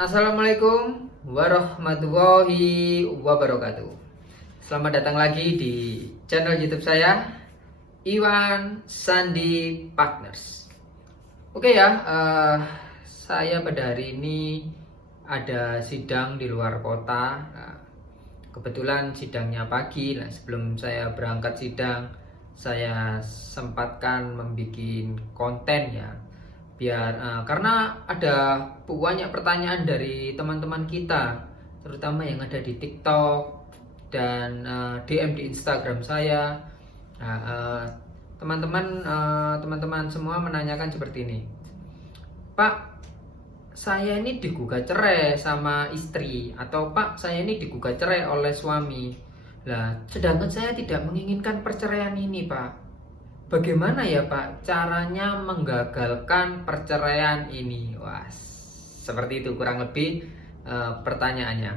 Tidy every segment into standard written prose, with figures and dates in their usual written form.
Assalamualaikum warahmatullahi wabarakatuh. Selamat datang lagi di channel YouTube saya, Iwan Sandi Partners. Oke ya, saya pada hari ini ada sidang di luar kota. Nah, kebetulan sidangnya pagi. Nah, sebelum saya berangkat sidang, saya sempatkan membuat konten ya, biar karena ada banyak pertanyaan dari teman-teman kita, terutama yang ada di TikTok dan DM di Instagram saya. Nah, teman-teman semua menanyakan seperti ini, Pak, saya ini digugat cerai sama istri, atau Pak, saya ini digugat cerai oleh suami. Lah, sedangkan saya tidak menginginkan perceraian ini, Pak. Bagaimana ya Pak caranya menggagalkan perceraian ini? Wah, seperti itu kurang lebih pertanyaannya.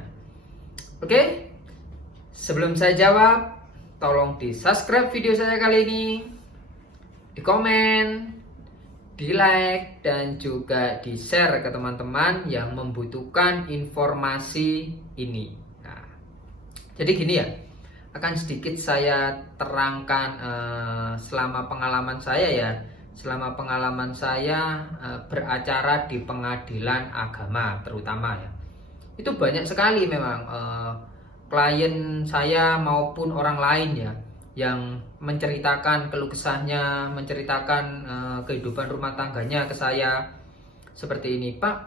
Oke, sebelum saya jawab, tolong di subscribe video saya kali ini, di komen, di like, dan juga di share ke teman-teman yang membutuhkan informasi ini. Nah, jadi gini ya, akan sedikit saya terangkan selama pengalaman saya ya. Selama pengalaman saya beracara di pengadilan agama terutama ya, itu banyak sekali memang klien saya maupun orang lain ya yang menceritakan keluh kesahnya, menceritakan kehidupan rumah tangganya ke saya seperti ini. Pak,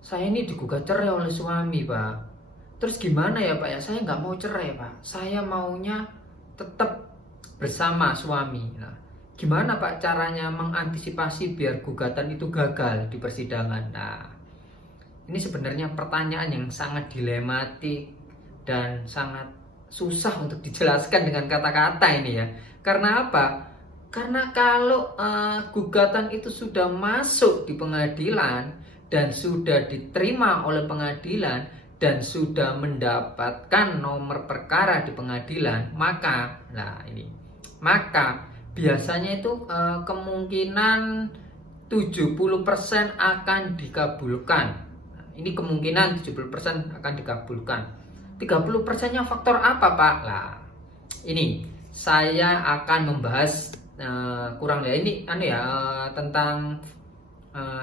saya ini digugat cerai oleh suami, Pak. Terus gimana ya Pak ya, saya nggak mau cerai Pak, saya maunya tetap bersama suami. Nah, gimana Pak caranya mengantisipasi biar gugatan itu gagal di persidangan? Nah, ini sebenarnya pertanyaan yang sangat dilematik dan sangat susah untuk dijelaskan dengan kata-kata ini ya. Karena apa? Karena kalau gugatan itu sudah masuk di pengadilan dan sudah diterima oleh pengadilan dan sudah mendapatkan nomor perkara di pengadilan, maka biasanya itu kemungkinan 70% akan dikabulkan. Ini kemungkinan 70% akan dikabulkan. 30%-nya faktor apa, Pak? Lah, ini saya akan membahas kurang ya ini tentang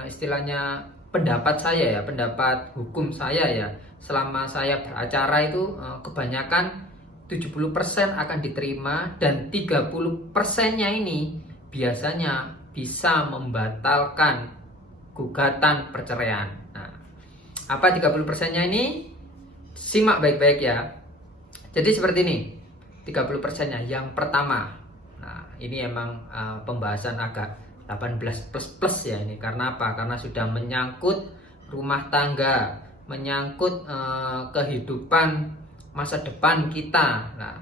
istilahnya pendapat saya ya, pendapat hukum saya ya. Selama saya beracara itu kebanyakan 70% akan diterima dan 30%-nya ini biasanya bisa membatalkan gugatan perceraian. Nah, apa 30%-nya ini? Simak baik-baik ya. Jadi seperti ini 30%-nya. Yang pertama, nah ini emang pembahasan agak 18 plus ya ini. Karena apa? Karena sudah menyangkut rumah tangga, menyangkut kehidupan masa depan kita. Nah,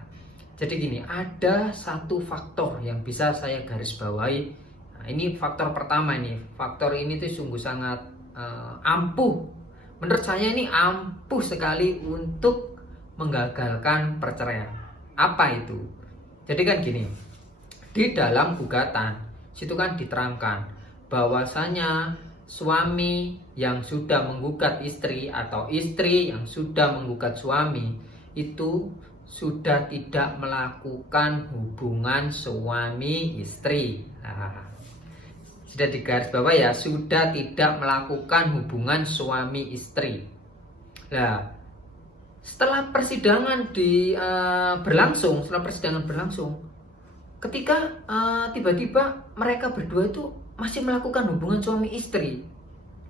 jadi gini, ada satu faktor yang bisa saya garis bawahi. Nah, ini faktor pertama ini. Faktor ini tuh sungguh sangat ampuh. Menurut saya ini ampuh sekali untuk menggagalkan perceraian. Apa itu? Jadi kan gini, di dalam gugatan situ kan diterangkan bahwasanya suami yang sudah menggugat istri atau istri yang sudah menggugat suami itu sudah tidak melakukan hubungan suami istri. Nah, sudah digaris bawah ya, sudah tidak melakukan hubungan suami istri. Nah, setelah persidangan berlangsung, ketika tiba-tiba mereka berdua itu masih melakukan hubungan suami istri.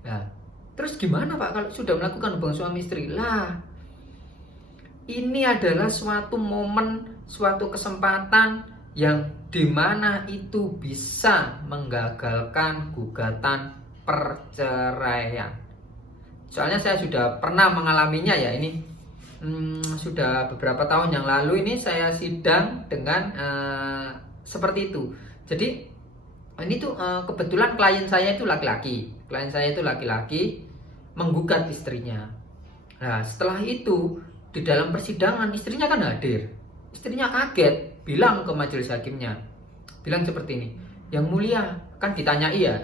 Nah, terus gimana Pak kalau sudah melakukan hubungan suami istri? Lah, ini adalah suatu momen, suatu kesempatan yang dimana itu bisa menggagalkan gugatan perceraian. Soalnya saya sudah pernah mengalaminya ya ini. Sudah beberapa tahun yang lalu ini saya sidang dengan seperti itu. Jadi ini tuh kebetulan klien saya itu laki-laki menggugat istrinya. Nah, setelah itu di dalam persidangan istrinya kan hadir. Istrinya kaget, bilang ke majelis hakimnya, bilang seperti ini, Yang mulia, kan ditanyai ya,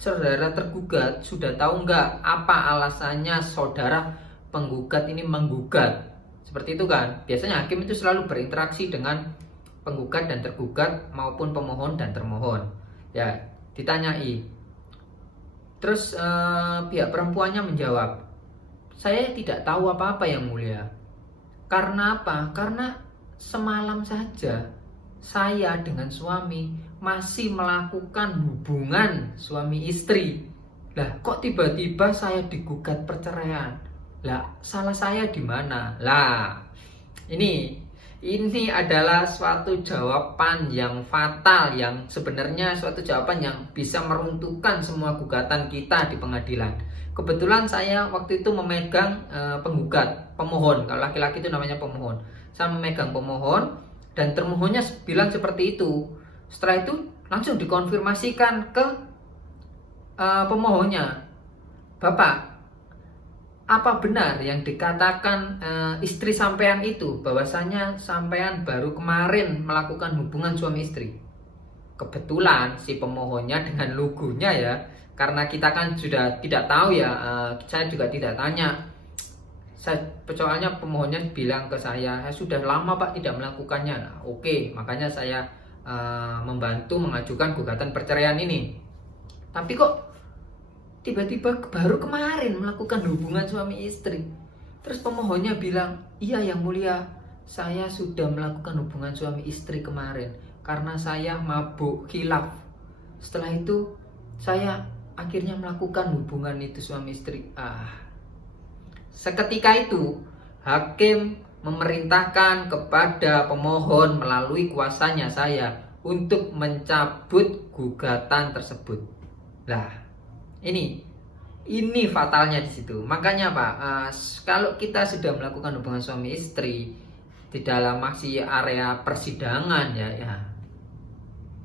saudara tergugat sudah tahu nggak apa alasannya saudara penggugat ini menggugat? Seperti itu kan. Biasanya hakim itu selalu berinteraksi dengan penggugat dan tergugat maupun pemohon dan termohon. Ya, ditanyai. Terus pihak perempuannya menjawab, saya tidak tahu apa-apa yang mulia. Karena apa? Karena semalam saja saya dengan suami masih melakukan hubungan suami istri. Lah, kok tiba-tiba saya digugat perceraian? Lah, salah saya di mana? Lah, ini adalah suatu jawaban yang fatal, yang sebenarnya suatu jawaban yang bisa meruntuhkan semua gugatan kita di pengadilan. Kebetulan saya waktu itu memegang penggugat, pemohon. Kalau laki-laki itu namanya pemohon. Saya memegang pemohon dan termohonnya bilang seperti itu. Setelah itu langsung dikonfirmasikan ke pemohonnya, Bapak, apa benar yang dikatakan istri sampean itu, bahwasanya sampean baru kemarin melakukan hubungan suami istri? Kebetulan si pemohonnya dengan lugunya ya, karena kita kan sudah tidak tahu ya, saya juga tidak tanya. Soalnya pemohonnya bilang ke saya sudah lama Pak tidak melakukannya. Nah, oke, makanya saya membantu mengajukan gugatan perceraian ini. Tapi kok tiba-tiba baru kemarin melakukan hubungan suami istri? Terus pemohonnya bilang, iya yang mulia, saya sudah melakukan hubungan suami istri kemarin karena saya mabuk khilaf. Setelah itu saya akhirnya melakukan hubungan itu suami istri. Seketika itu hakim memerintahkan kepada pemohon melalui kuasanya saya untuk mencabut gugatan tersebut. Lah, ini fatalnya di situ. Makanya Pak, kalau kita sudah melakukan hubungan suami istri di dalam masih area persidangan ya,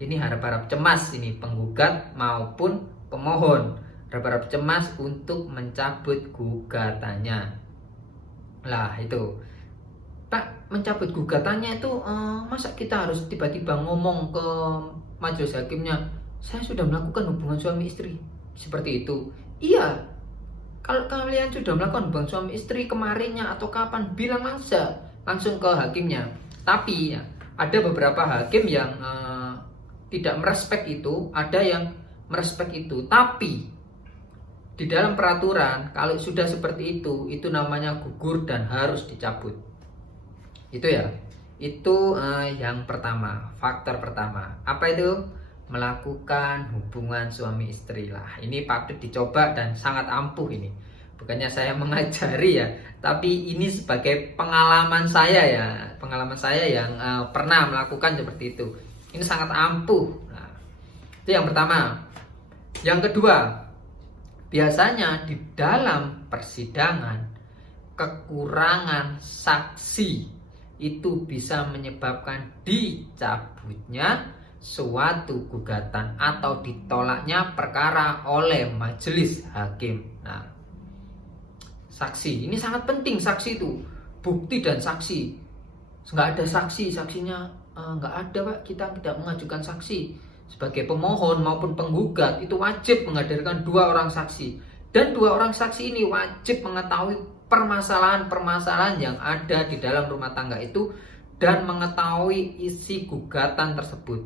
ini harap-harap cemas ini penggugat maupun pemohon, harap-harap cemas untuk mencabut gugatannya. Lah itu, Pak, mencabut gugatannya itu masa kita harus tiba-tiba ngomong ke majelis hakimnya, saya sudah melakukan hubungan suami istri seperti itu? Iya, kalau kalian sudah melakukan hubungan suami istri kemarinnya atau kapan, bilang langsung ke hakimnya. Tapi ya, ada beberapa hakim yang tidak merespek itu, ada yang merespek itu. Tapi di dalam peraturan kalau sudah seperti itu namanya gugur dan harus dicabut. Itu ya. Itu yang pertama, faktor pertama. Apa itu? Melakukan hubungan suami istri. Lah, ini patut dicoba dan sangat ampuh ini. Bukannya saya mengajari ya, tapi ini sebagai pengalaman saya ya, pengalaman saya yang pernah melakukan seperti itu. Ini sangat ampuh. Nah, itu yang pertama. Yang kedua, biasanya di dalam persidangan kekurangan saksi itu bisa menyebabkan dicabutnya suatu gugatan atau ditolaknya perkara oleh majelis hakim. Nah, saksi ini sangat penting. Saksi itu bukti dan saksi. Nggak ada saksi, saksinya nggak ada Pak, kita tidak mengajukan saksi. Sebagai pemohon maupun penggugat itu wajib menghadirkan 2 orang saksi, dan 2 orang saksi ini wajib mengetahui permasalahan-permasalahan yang ada di dalam rumah tangga itu dan mengetahui isi gugatan tersebut.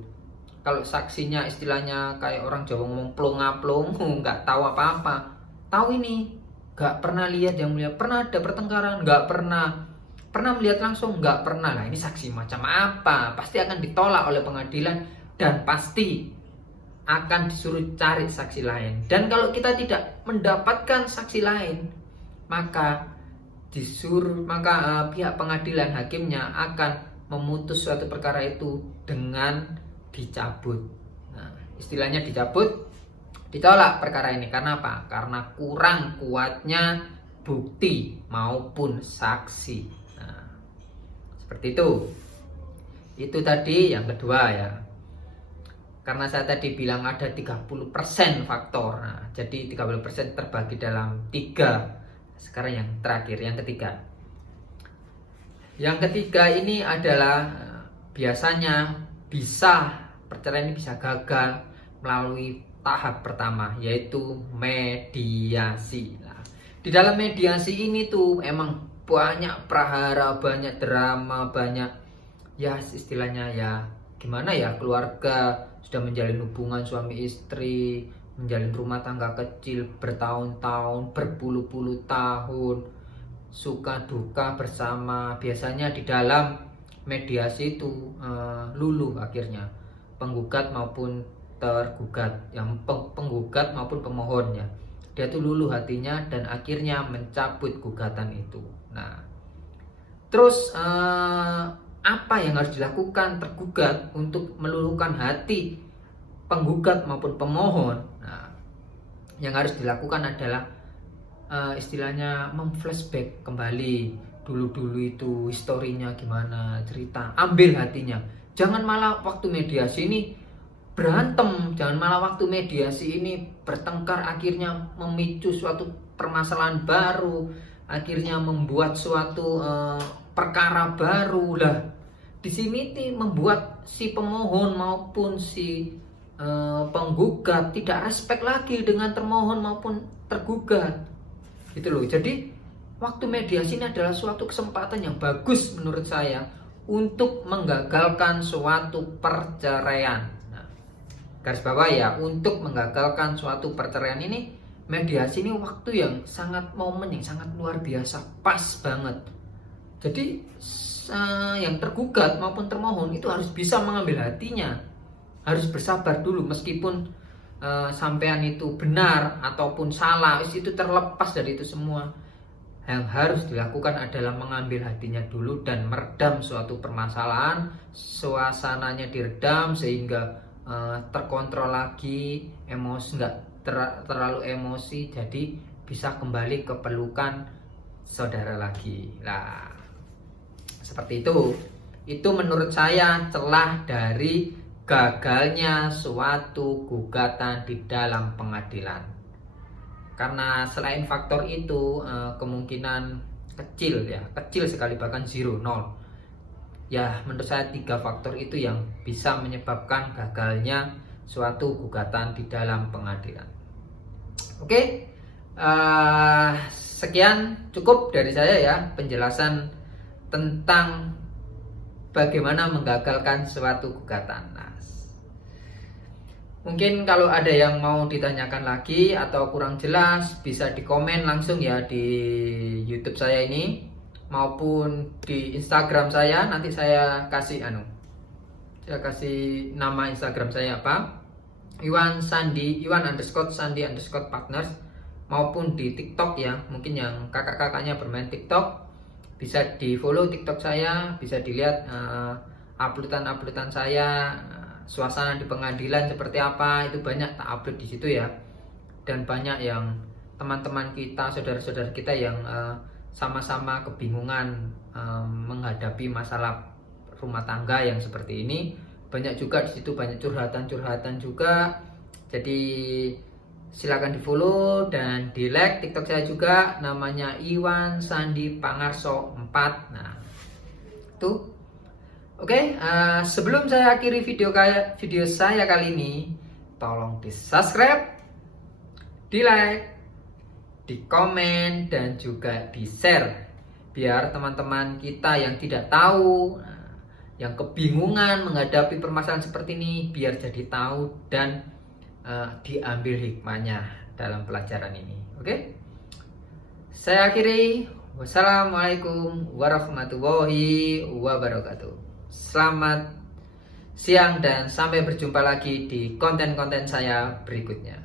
Kalau saksinya istilahnya kayak orang Jawa ngomong plong-plong, nggak tahu apa-apa. Tahu ini, nggak pernah lihat yang mulia, pernah ada pertengkaran, nggak pernah melihat langsung, nggak pernah. Lah, ini saksi macam apa? Pasti akan ditolak oleh pengadilan dan pasti akan disuruh cari saksi lain. Dan kalau kita tidak mendapatkan saksi lain, maka pihak pengadilan hakimnya akan memutus suatu perkara itu dengan dicabut. Nah, istilahnya dicabut, ditolak perkara ini. Karena apa? Karena kurang kuatnya bukti maupun saksi. Nah, seperti itu. Itu tadi yang kedua ya. Karena saya tadi bilang ada 30% faktor. Nah, jadi 30% terbagi dalam 3. Sekarang yang terakhir, yang ketiga. Yang ketiga ini adalah biasanya bisa perceraian ini bisa gagal melalui tahap pertama, yaitu mediasi. Nah, di dalam mediasi ini tuh emang banyak prahara, banyak drama, banyak ya istilahnya ya gimana ya, keluarga sudah menjalin hubungan suami istri, menjalin rumah tangga kecil bertahun-tahun, berpuluh-puluh tahun, suka duka bersama. Biasanya di dalam mediasi itu luluh akhirnya penggugat maupun tergugat, yang penggugat maupun pemohonnya, dia tuh luluh hatinya dan akhirnya mencabut gugatan itu. Nah, terus apa yang harus dilakukan tergugat untuk meluluhkan hati penggugat maupun pemohon? Nah, yang harus dilakukan adalah istilahnya memflashback kembali dulu-dulu itu historinya gimana, cerita, ambil hatinya. Jangan malah waktu mediasi ini berantem, jangan malah waktu mediasi ini bertengkar, akhirnya memicu suatu permasalahan baru, akhirnya membuat suatu perkara baru. Lah, di sini membuat si pemohon maupun si penggugat tidak respect lagi dengan termohon maupun tergugat, gitu loh. Jadi waktu mediasi ini adalah suatu kesempatan yang bagus menurut saya untuk menggagalkan suatu perceraian. Nah, garis bawah ya, untuk menggagalkan suatu perceraian ini, mediasi ini waktu yang sangat, momen yang sangat luar biasa, pas banget. Jadi yang tergugat maupun termohon itu harus bisa mengambil hatinya, harus bersabar dulu meskipun sampean itu benar ataupun salah, itu terlepas dari itu semua. Yang harus dilakukan adalah mengambil hatinya dulu dan meredam suatu permasalahan, suasananya diredam sehingga terkontrol lagi, emosi nggak terlalu emosi, jadi bisa kembali ke pelukan saudara lagi. Lah, seperti itu. Itu menurut saya celah dari gagalnya suatu gugatan di dalam pengadilan. Karena selain faktor itu kemungkinan kecil ya, kecil sekali, bahkan 0, 0. Ya, menurut saya 3 faktor itu yang bisa menyebabkan gagalnya suatu gugatan di dalam pengadilan. Oke, sekian cukup dari saya ya penjelasan tentang bagaimana menggagalkan suatu gugatan. Nah, mungkin kalau ada yang mau ditanyakan lagi atau kurang jelas, bisa di komen langsung ya di YouTube saya ini maupun di Instagram saya. Nanti saya kasih nama Instagram saya apa, Iwan _ Sandi _ Partners, maupun di TikTok ya. Mungkin yang kakak-kakaknya bermain TikTok bisa di follow TikTok saya, bisa dilihat uploadan saya. Suasana di pengadilan seperti apa itu banyak tak upload di situ ya. Dan banyak yang teman-teman kita, saudara-saudara kita yang sama-sama kebingungan menghadapi masalah rumah tangga yang seperti ini. Banyak juga di situ, banyak curhatan-curhatan juga. Jadi silakan di follow dan di like TikTok saya juga, namanya Iwan Sandi Pangarso 4. Nah, itu. Oke, sebelum saya akhiri video saya kali ini, tolong di subscribe, di like, di komen, dan juga di share, biar teman-teman kita yang tidak tahu, yang kebingungan menghadapi permasalahan seperti ini, biar jadi tahu dan diambil hikmahnya dalam pelajaran ini. Oke, saya akhiri. Wassalamualaikum warahmatullahi wabarakatuh. Selamat siang dan sampai berjumpa lagi di konten-konten saya berikutnya.